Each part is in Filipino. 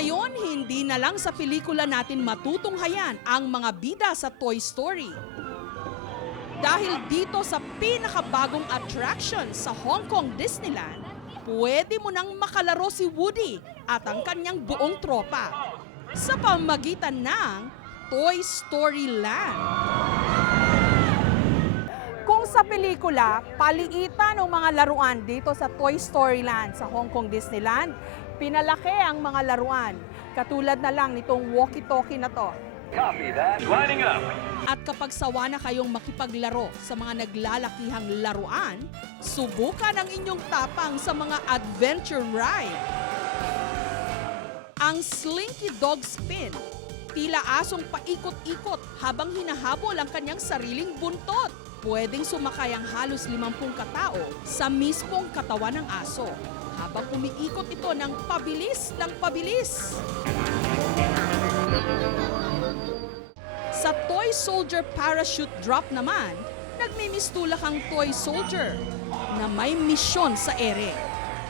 Ngayon, hindi na lang sa pelikula natin matutunghayan ang mga bida sa Toy Story. Dahil dito sa pinakabagong attraction sa Hong Kong Disneyland, pwede mo nang makalaro si Woody at ang kanyang buong tropa sa pamamagitan ng Toy Story Land. Kung sa pelikula, paliitan ng mga laruan dito sa Toy Story Land sa Hong Kong Disneyland, pinalaki ang mga laruan. Katulad na lang nitong walkie-talkie na to. Copy that. Lining up. At kapag sawa na kayong makipaglaro sa mga naglalakihang laruan, subukan ang inyong tapang sa mga adventure ride. Ang Slinky Dog Spin, tila asong paikot-ikot habang hinahabol ang kanyang sariling buntot. Pwedeng sumakay ang halos 50 katao sa mismong katawan ng aso habang umiikot ito ng pabilis ng pabilis. Sa Toy Soldier Parachute Drop naman, nagmimistulak ang Toy Soldier na may misyon sa ere.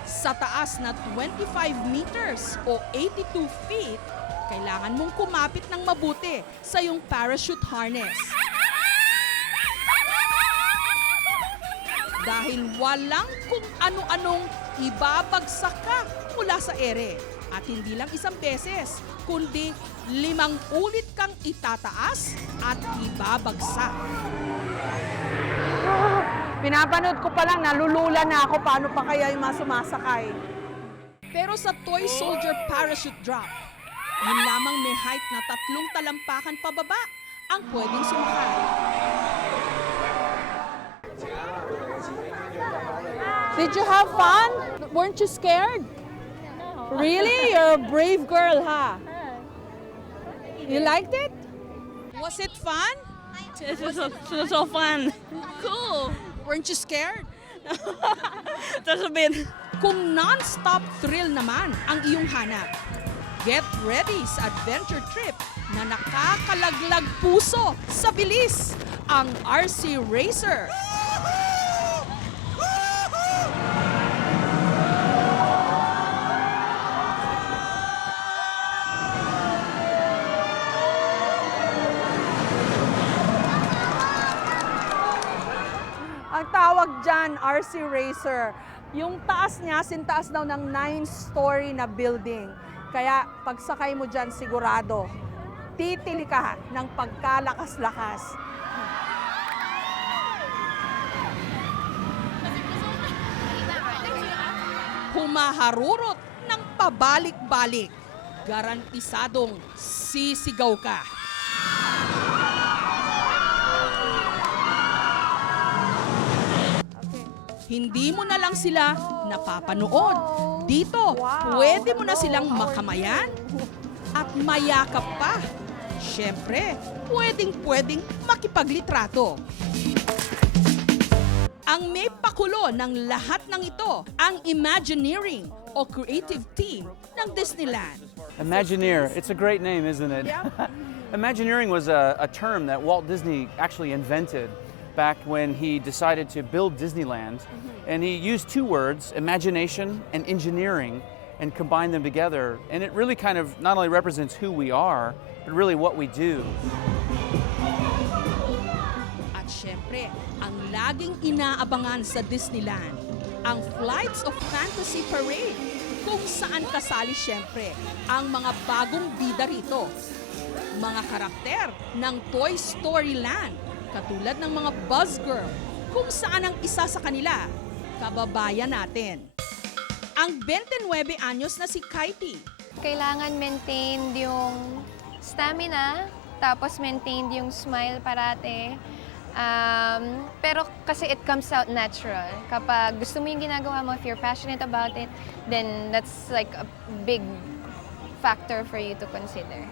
Sa taas na 25 meters o 82 feet, kailangan mong kumapit ng mabuti sa iyong parachute harness. Dahil walang kung ano-anong ibabagsak ka mula sa ere. At hindi lang isang beses, kundi 5 ulit kang itataas at ibabagsak. Pinapanood ko pa lang, nalulula na ako paano pa kaya yung mga sumasakay. Pero sa Toy Soldier Parachute Drop, yun lamang may height na 3 talampakan pababa ang pwedeng sumakay. Did you have fun? Weren't you scared? Really? You're a brave girl, huh? You liked it? Was it fun? It was so fun. Cool. Weren't you scared? Just a bit. Kung non-stop thrill naman ang iyong hanap, get ready sa adventure trip na nakakalaglag puso sa bilis, ang RC Racer. Ang tawag dyan, RC Racer. Yung taas niya, sintaas daw ng 9-story na building. Kaya pagsakay mo dyan, sigurado, titili ka ng pagkalakas-lakas. Humaharurot ng pabalik-balik. Garantisadong sisigaw ka. Hindi mo na lang sila napapanood. Dito, pwede mo na silang makamayan at mayakap pa. Siyempre, pwedeng makipaglitrato. Ang may pakulo ng lahat ng ito, ang Imagineering o creative team ng Disneyland. Imagineer, it's a great name, isn't it? Yeah. Imagineering was a term that Walt Disney actually invented back when he decided to build Disneyland. And he used 2 words, imagination and engineering, and combined them together. And it really kind of not only represents who we are, but really what we do. At syempre, ang laging inaabangan sa Disneyland, ang Flights of Fantasy Parade, kung saan kasali syempre ang mga bagong bida rito. Mga karakter ng Toy Story Land, katulad ng mga Buzz Girl, kung saan ang isa sa kanila, kababayan natin. Ang 29 anyos na si Katie. Kailangan maintained yung stamina, tapos maintained yung smile parate. Pero kasi it comes out natural. Kapag gusto mo yung ginagawa mo, if you're passionate about it, then that's like a big factor for you to consider.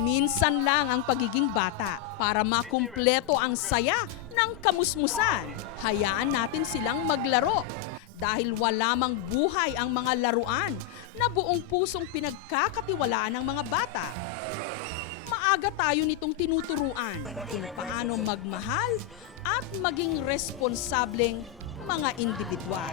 Minsan lang ang pagiging bata para makumpleto ang saya ng kamusmusan. Hayaan natin silang maglaro dahil wala mang buhay ang mga laruan na buong pusong pinagkakatiwalaan ng mga bata. Maaga tayo nitong tinuturuan kung paano magmahal at maging responsableng mga individual.